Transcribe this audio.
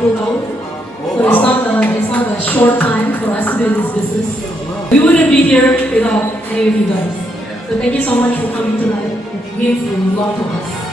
pulled out. So it's not a short time for us to do this business. We wouldn't be here without any of you guys. So thank you so much for coming tonight. It means a lot to us.